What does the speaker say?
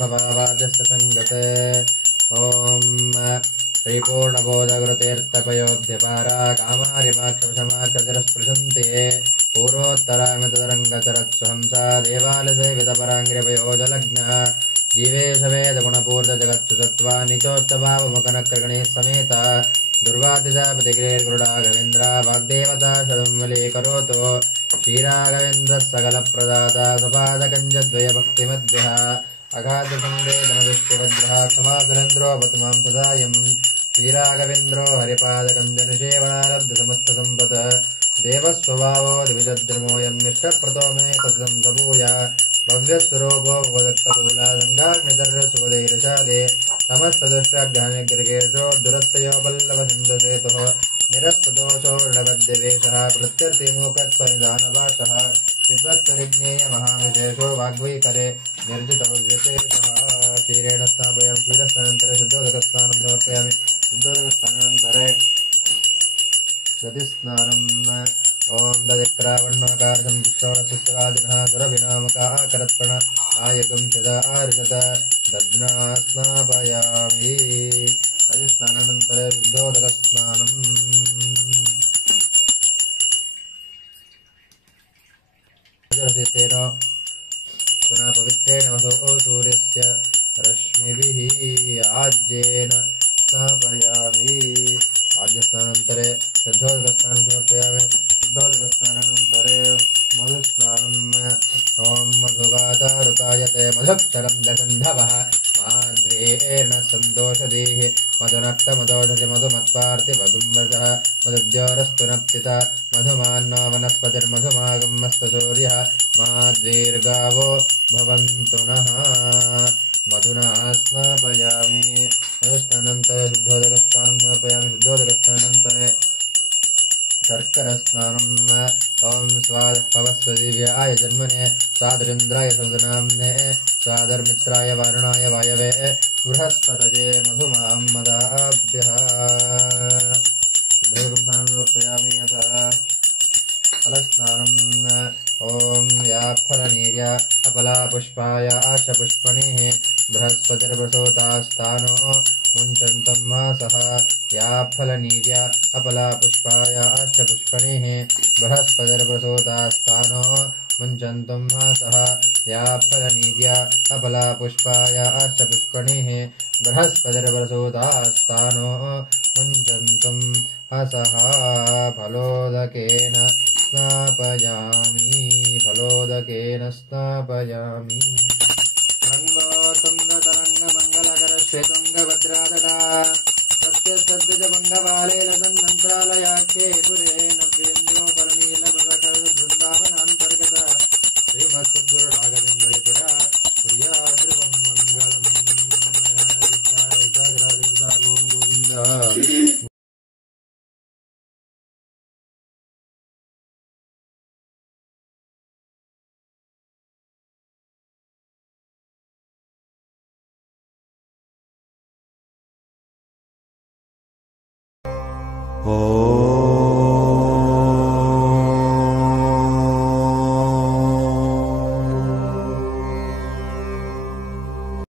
भवावाद्यस्य सङ्गते ॐ श्रीपूर्णबोधगुरुतीर्थपयोऽभ्यपारा कामारिमाक्षमशमाक्षतिरस्पृशन्ति पूर्वोत्तरामितरङ्गचरत्सुहंसा देवालयविदपराङ्गिरपयोजलग्नः जीवेशवेदगुणपूर्तजगत्सुतत्वा निचोच्चभावमुखनक्रगणैः समेत दुर्वादिजापतिगिरेर्गुरुडाघवेन्द्र वाग्देवता शरुन्मलीकरोतु श्रीराघवेन्द्रः सकलप्रदाता सपादकञ्जद्वयभक्तिमद्भ्यः अगाधसंवेदनदृष्टिवज्रः क्षमासुरेन्द्रो मां सदायम् श्रीराघवेन्द्रो हरिपादकञ्जनसेवनारब्धसमस्तसम्पत् देवस्वभावो द्विजद्रमोऽयं निष्ठप्रतो मे सततं सबूय भव्यस्वरूपो भवदक्ततूला गङ्गाग्निधर्यसुखदैरशाले समस्तदुष्टाग्रहणगिरिकेशो दुरत्तयो पल्लवसिन्धुसेतुः निरस्तदोषो ऋणबद्धवेषः प्रत्यर्थिमूकत्वनिदानभाषः विपत्तरिज्ञेयमहाविशेषो वाग्वैकरे निर्जितव्यशेषः क्षीरेण स्नापयामि क्षीरस्नानन्तरे शुद्धोदकस्नानं समर्पयामि शुद्धोदकस्नानानन्तरे दधिस्नानम् ॐ दधिक्रावण्णाकारं विश्वासुवादिनः सुरभिनामकाकरत्पण आयकं सदा आर्षत दध्ना स्नापयामि दधिस्नानानन्तरे शुद्धोदकस्नानम् तेन पुनः पवित्रेण वसो सूर्यस्य रश्मिभिः आज्येन स्नापयामि आज्यस्नानानन्तरे शुद्धोदकस्नानं समर्पयामि शुद्धोदकस्नानानन्तरे मधुस्नानम् ॐ मधुवातारुतायते मधुक्षरं दशन्धवः माध्वेन सन्तोषदेः मधुनक्तमदोषसि मधुमत्पार्थिमधुम्रजः मधुद्योरस्तु नप्तिता मधुमान्नो वनस्पतिर्मधुमागमस्तसूर्यः माद्वीर्गावो भवन्तु नः मधुना स्नापयामि मधुस्नानानन्तरे शुद्धोदकस्नानं समर्पयामि शुद्धोदकस्नानानन्तरे शर्करस्नानम् ॐ स्वादपवस्वदिव्याय जन्मने स्वादरिन्द्राय सदनाम्ने स्वादर्मित्राय वारुणाय वायवे बृहस्पतये मधुमां मदाभ्यः शुद्धोदकस्नानं समर्पयामि यतः फलस्नानम् ॐ या फलनीर्य अपलापुष्पाय आशपुष्पणिः बृहस्पतिर्वसोतास्तानो मुञ्चन्तं मासः या फलनीर्य अपलापुष्पाय आशपुष्पणिः बृहस्पतिर्वसोतास्तानो मुञ्चन्तं मासः या फलनीर्य अपलापुष्पाय आशपुष्पणिः बृहस्पतिर्वसोतास्तानो मुञ्चन्तं हसः फलोदकेन स्नापयामि रङ्गोतुङ्गतरङ्गमङ्गलकरश्वेतुङ्गभद्रातटा प्रत्यस्तद्विजभङ्गबाले लसन्मन्त्रालयाख्ये पुरे नव्येन्द्रोपरनीलभृङ्गावनान्तर्गत श्रीमत्सद्गुरुराघवेन्द्रेतरा प्रियाद्रुवं मङ्गलम् गोविन्द Oh